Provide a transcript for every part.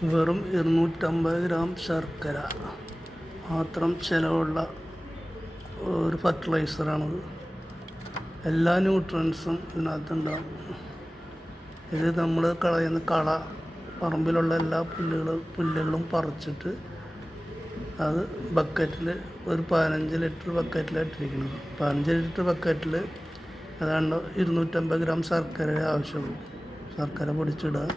വെറും 250 ഗ്രാം ശർക്കര മാത്രം ചിലവുള്ള ഒരു ഫെർട്ടിലൈസറാണിത്. എല്ലാ ന്യൂട്രിയൻസും ഇതിനകത്തുണ്ടാകും. ഇത് നമ്മൾ കളയുന്ന പറമ്പിലുള്ള എല്ലാ പുല്ലുകളും പറിച്ചിട്ട് അത് ബക്കറ്റിൽ ഒരു 15 ലിറ്റർ ബക്കറ്റിലിട്ടിരിക്കുന്നത്. 15 ലിറ്റർ ബക്കറ്റിൽ ഏതാണ്ട് 250 ഗ്രാം ശർക്കര ആവശ്യമുള്ളൂ. ശർക്കര പൊടിച്ചിടുക.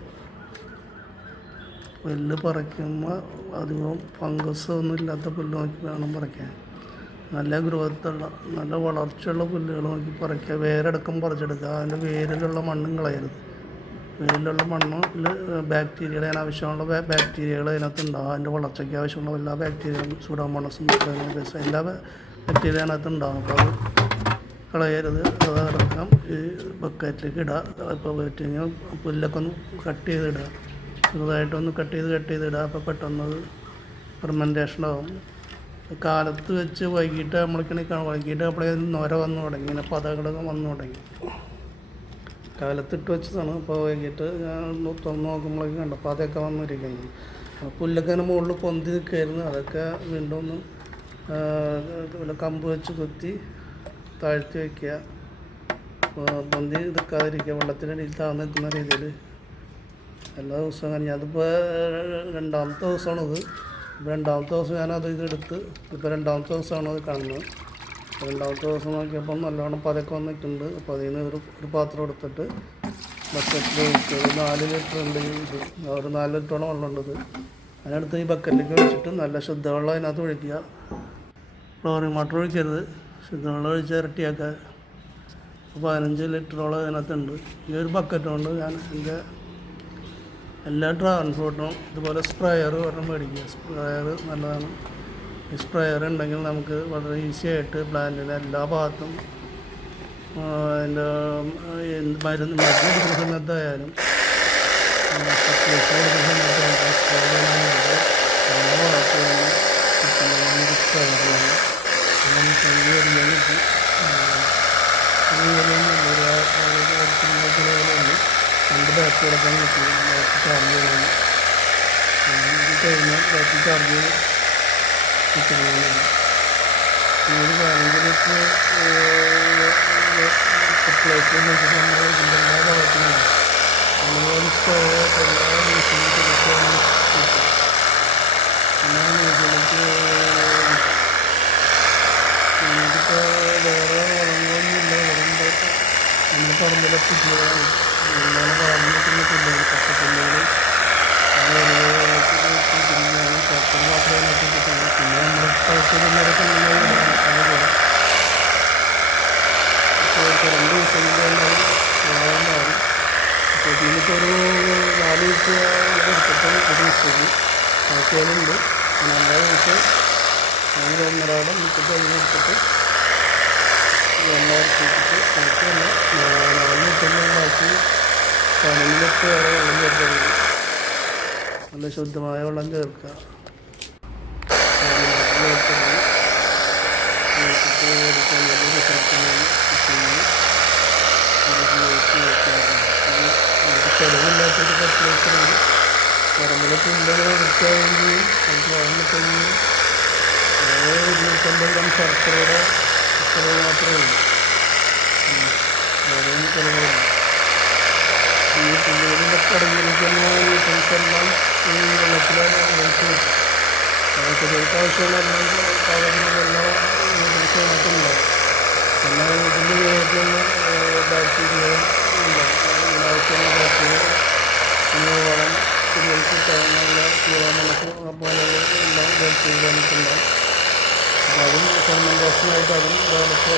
പുല്ല് പറിക്കുമ്പോൾ അധികം ഫംഗസ് ഒന്നും ഇല്ലാത്ത പുല്ല് നോക്കി വേണം പറിക്കാൻ. നല്ല ഗ്രോത്തുള്ള നല്ല വളർച്ചയുള്ള പുല്ലുകൾ നോക്കി പറിക്കുക. വേരടക്കം പറിച്ചെടുക്കുക. അതിൻ്റെ വേരിലുള്ള മണ്ണും കളയരുത്. വേരിലുള്ള മണ്ണിൽ ബാക്ടീരിയകൾ, അതിനാവശ്യമുള്ള ബാക്ടീരിയകൾ അതിനകത്തുണ്ടാകും. അതിൻ്റെ വളർച്ചയ്ക്ക് ആവശ്യമുള്ള എല്ലാ ബാക്ടീരിയകളും സൂഡോമോണസും എല്ലാ ബാക്ടീരിയ അതിനകത്തുണ്ടാകും. അപ്പോൾ അത് കളയരുത്. അതടക്കം ഈ ബക്കറ്റിലേക്ക് ഇടുക. ഇപ്പോൾ വെറ്റിങ് പുല്ലൊക്കെ ഒന്ന് കട്ട് ചെയ്തിടുക. ചെറുതായിട്ടൊന്ന് കട്ട് ചെയ്തിടുക. അപ്പോൾ പെട്ടെന്നത് ഫെർമെൻറ്റേഷൻ ആകും. കാലത്ത് വെച്ച് വൈകിട്ട് വൈകിട്ട് അപ്പോഴേ നൊര വന്നു തുടങ്ങി, ഇങ്ങനെ പതകളൊക്കെ വന്നു തുടങ്ങി. കാലത്തിട്ട് വെച്ചതാണ്. അപ്പോൾ വൈകിട്ട് ഞാൻ തുറന്ന് നോക്കുമ്പോഴേക്കും കണ്ടപ്പോൾ അതൊക്കെ വന്നിരിക്കുന്നത്. പുല്ലൊക്കെ അതിന് മുകളിൽ പൊന്തി നിൽക്കുകയായിരുന്നു. അതൊക്കെ വീണ്ടും ഒന്ന് വല്ല കമ്പ് വെച്ച് കുത്തി താഴ്ത്തി വയ്ക്കുക. പൊന്തി നിൽക്കാതിരിക്കുക. വെള്ളത്തിനടിയിൽ താഴ്ന്ന് നിൽക്കുന്ന രീതിയിൽ എല്ലാ ദിവസവും കഴിഞ്ഞാൽ അതിപ്പോൾ രണ്ടാമത്തെ ദിവസമാണിത്. രണ്ടാമത്തെ ദിവസം ഞാനത് ഇതെടുത്ത് ഇപ്പോൾ രണ്ടാമത്തെ ദിവസമാണ് അത് കാണുന്നത്. രണ്ടാമത്തെ ദിവസം നോക്കിയപ്പോൾ നല്ലോണം പതൊക്കെ വന്നിട്ടുണ്ട്. അപ്പോൾ അതിൽ നിന്ന് ഒരു പാത്രം എടുത്തിട്ട് ബക്കറ്റിൽ ഒഴിച്ച് 4 ലിറ്റർ ഉണ്ട്. ഒരു 4 ലിറ്ററോളം വെള്ളമുണ്ടത്. അതിനടുത്ത് ഈ ബക്കറ്റിലേക്ക് ഒഴിച്ചിട്ട് നല്ല ശുദ്ധവെള്ളം അതിനകത്ത് ഒഴിക്കുക. Chlorine water ഒഴിക്കരുത്. ശുദ്ധവെള്ളം ഒഴിച്ച് ഇരട്ടിയാക്കുക. 15 ലിറ്ററോളം അതിനകത്തുണ്ട്. ഈ ഒരു ബക്കറ്റ് കൊണ്ട് ഞാൻ എൻ്റെ എല്ലാ ഡ്രാഗൺ ഫ്രൂട്ടിനും ഇതുപോലെ സ്പ്രേയർ ഒരെണ്ണം മേടിക്കുക. സ്പ്രേയർ നല്ലതാണ്. ഈ സ്പ്രേയർ ഉണ്ടെങ്കിൽ നമുക്ക് വളരെ ഈസി ആയിട്ട് പ്ലാന്റിൻ്റെ എല്ലാ ഭാഗത്തും അതിൻ്റെ മരുന്ന് എടുക്കുന്ന സമയത്തായാലും ഫെർട്ടിലൈസർ എടുക്കുന്ന സമയത്തായാലും സ്പ്രേ ചെയ്യാനായിട്ട് എല്ലാ ഭാഗത്തും സ്പ്രേയറിലാണ് രണ്ട് ബാക്ക് കൊടുക്കാൻ പറ്റും. ബാക്ക് ചാർജ് ചെയ്യണം. കഴിഞ്ഞാൽ ബാക്ക് ചാർജ് കിട്ടുന്നതാണ്. ഒരു 15 ലിറ്റർ ഫെർട്ടിലൈസർ നോക്കിയിട്ട് നമ്മൾ ഇതിൻ്റെ എല്ലാ ഭാഗത്തും അതുപോലെ സ്പ്രേ എല്ലാ ദിവസവും കിട്ടും. നമുക്കിപ്പോൾ വേറെ വളങ്ങളൊന്നുമില്ല. വരുമ്പോൾ നമ്മുടെ പറമ്പിലെ പുല്ലുകളാണ്. അങ്ങനെ വളർന്നു നിൽക്കുന്ന പുല്ലുകൾ, പച്ചപ്പുല്ലുകൾ, ശർക്കര മാത്രമേ അതിനകത്ത് കിട്ടുള്ളൂ. പിന്നെ നമ്മുടെ പഴച്ചൊരുന്നവരൊക്കെ അതുപോലെ ഇപ്പോൾ 2 ദിവസങ്ങളിലായി വളരാൻ മാറും. അപ്പോൾ ഇതിനിപ്പോൾ ഒരു 4 ദിവസം എടുത്തിട്ട് ഒരു മിസ്റ്റേക്ക് ആക്കിയാലുണ്ട്. നല്ല ദിവസം അങ്ങനെ ഒന്നരാടം എടുത്തിട്ട് അതിനെടുത്തിട്ട് വെള്ളം ഇറക്കിയിട്ട് നമുക്ക് തന്നെ 4 ദിവസങ്ങളിലാക്കി 15 വരെ വെള്ളം ചേർക്കുന്നത്. നല്ല ശുദ്ധമായ വെള്ളം ചേർക്കുക. ചെലവില്ലാത്തൊരു ഫെർട്ടിലൈസറാണ്. പറമ്പിലെ പുല്ലുകൾ എടുക്കുകയാണെങ്കിൽ അത് വളർന്നിട്ടെങ്കിൽ 250 ഗ്രാം ശർക്കരയുടെ ചിലവ് മാത്രമേ ഉള്ളൂ. വേറെ ചിലവുകളില്ല. ഈ പുല്ലുകളിലൊക്കെ അടങ്ങിയിരിക്കുന്ന ന്യൂട്രിയൻസെല്ലാം ഈ വെള്ളത്തിലാണ് ഒഴിച്ച് വെക്കും. ചെടികൾക്ക് ആവശ്യമുള്ള എല്ലാ പാകത്തിനുള്ള എല്ലാ ന്യൂട്രിയൻസും അതിനകത്തുണ്ടാകും. എന്നാൽ ഇതിൻ്റെ ഉപയോഗത്തിൽ ബാക്ടീരിയകളും ഉണ്ടാകും. ഇതിനാവശ്യമുള്ള ബാക്ടീരിയ വളം ചെടികൾക്ക് തേങ്ങയുള്ള സൂഡോമോണസ് പോലെയുള്ള എല്ലാ ബാക്ടീരിയ നമുക്കുണ്ടാകും. അപ്പോൾ അതും ഫെർമെൻറ്റേഷനായിട്ട് അതും ഡെവലപ്പ്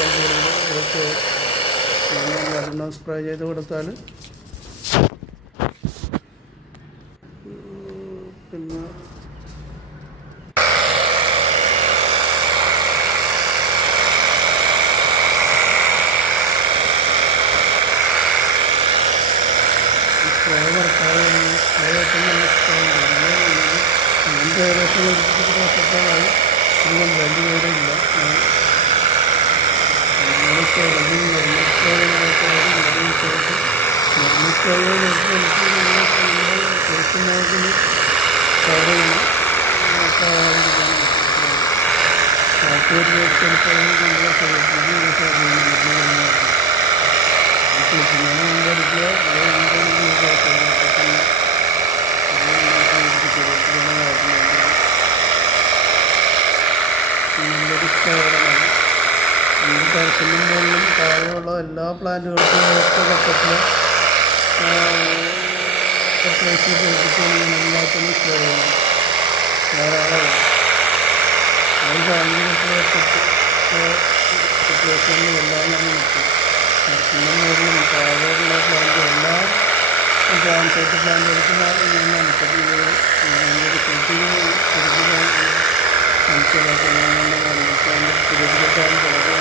ഇതൊക്കെ അതിനെ സ്പ്രേ ചെയ്ത് കൊടുത്താൽ പിന്നെ സ്പ്രേ വർക്കാതെ സ്പ്രേയൊക്കെ നല്ല സ്പ്രേ ഉണ്ട്. ഏകദേശം ഒരു വർഷത്തോളമായി ഇതും 2 പേരില്ല. നിർമ്മിച്ചത് കവർ ചെയ്യുന്നു. ബാക്കി ഒരു ദിവസം നമ്മുടെ ശരീരത്തിന് സ്വാധീനം കുളിക്കുന്നതിന് മുമ്പ് അടിക്കുക. നല്ലൊരു സ്പ്രേകളാണ്. നമ്മുടെ ടെറസിൻ്റെ മുകളിലും താഴെയുള്ള എല്ലാ പ്ലാന്റുകൾക്കും ഒറ്റ ഘട്ടത്തിൽ ഫെർട്ടിലൈസർ ചെയ്തിട്ട് എല്ലാത്തിനും സ്പ്രേ ചെയ്യണം. ധാരാളം അത് ഫെർട്ടിലൈസറിലും എല്ലാം ഞാൻ നിൽക്കും. ടെറസിൻ്റെ മുകളിലും താഴെയുള്ള പ്ലാന്റ് എല്ലാം ജാൻസൈറ്റ് പ്ലാന്റുകൾക്ക് ഞാൻ മനസ്സിലാക്കുന്നത് മനസ്സിലാക്കുന്നത് പുതിയ പുതിയ പ്ലാന്റ് വളരെ